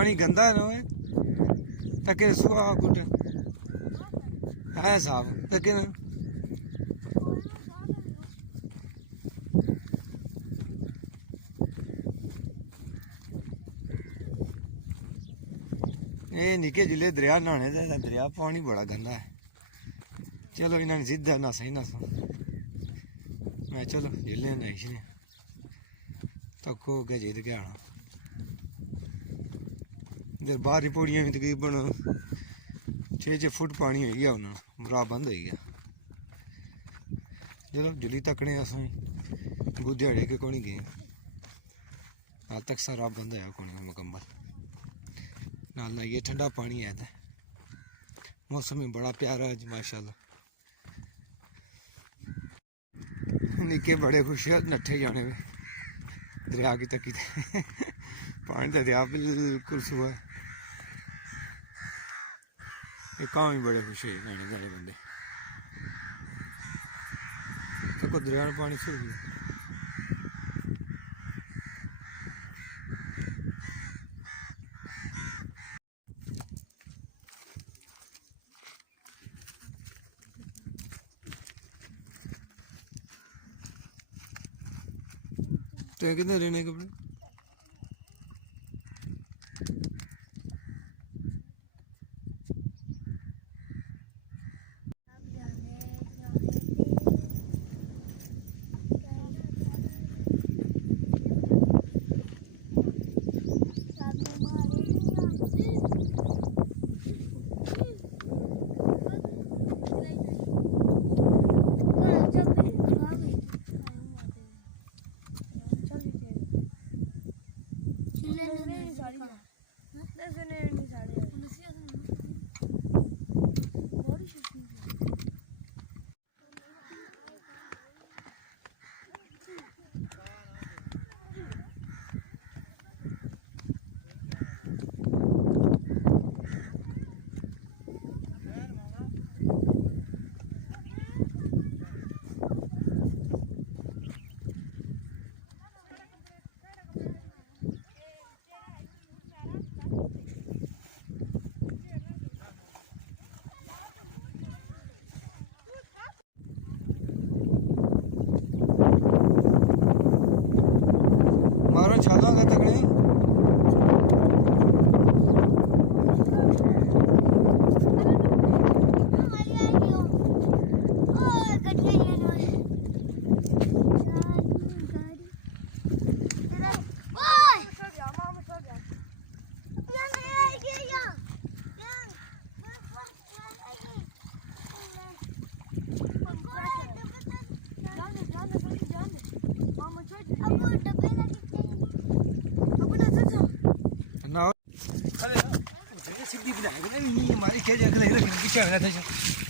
पानी गंदा है ना तके सुहा कुट है साफ तके ना ये निके जिले दरिया नहाने का दरिया पानी बड़ा गंदा है। चलो इन्होंने सीधा ना सही ना सो मैं चलो जिले नहीं तको के जिद के आना दरबार पौड़ियां भी तकरीबन 6 फुट पानी हो गया उन्होंने राह बंद हो गया। चलो जुली तकने अस गुद्याड़े के कोनी गए हाल तक सारा बंद है कोनी मुकम्मल नाल ये ठंडा पानी है मौसम भी बड़ा प्यारा है माशाल्लाह। निके बड़े खुश है नट्ठे जाने में दरिया की तकी पानी का दरिया बिल्कुल सुहा है। ये कां भी बड़े खुश है जाने वाले बंदे देखो दरिया में पानी सूख गया। तो कितने रहने कपड़े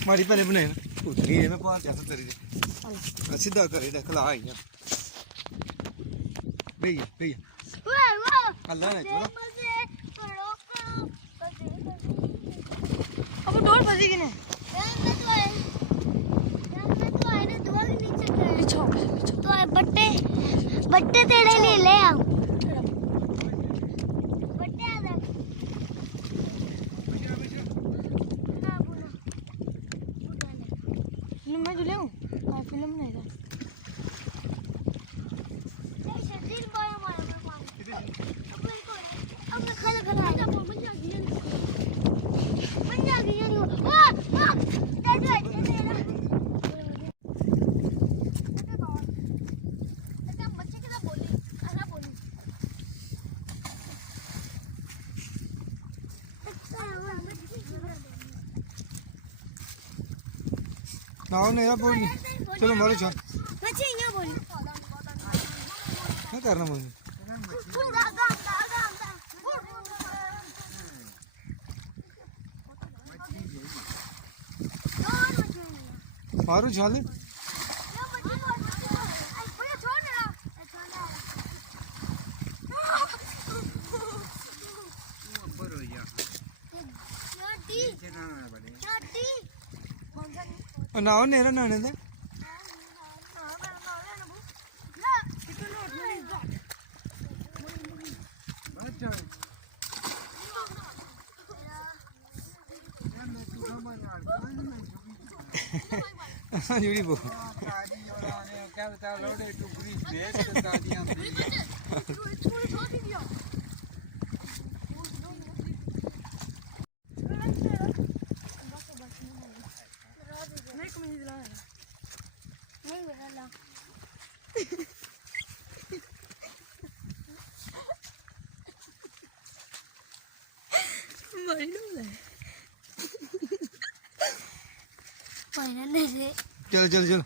हमारी पहले बनाए ना उतनी है ना पार जैसा तरी सीधा करे खिला आई भैया भैया अल्लाह ने अब डोर फंसी कि नहीं तो बट्टे बट्टे तेरे लिए ले आओ मैं जो ले आऊं फिल्म नहीं था अब खा खा ना नहीं बोली चलो मारो चाल क्या करना मुझे मारो चाल नाव नेरा नहाने दे جڑی بو چلو چلو چلو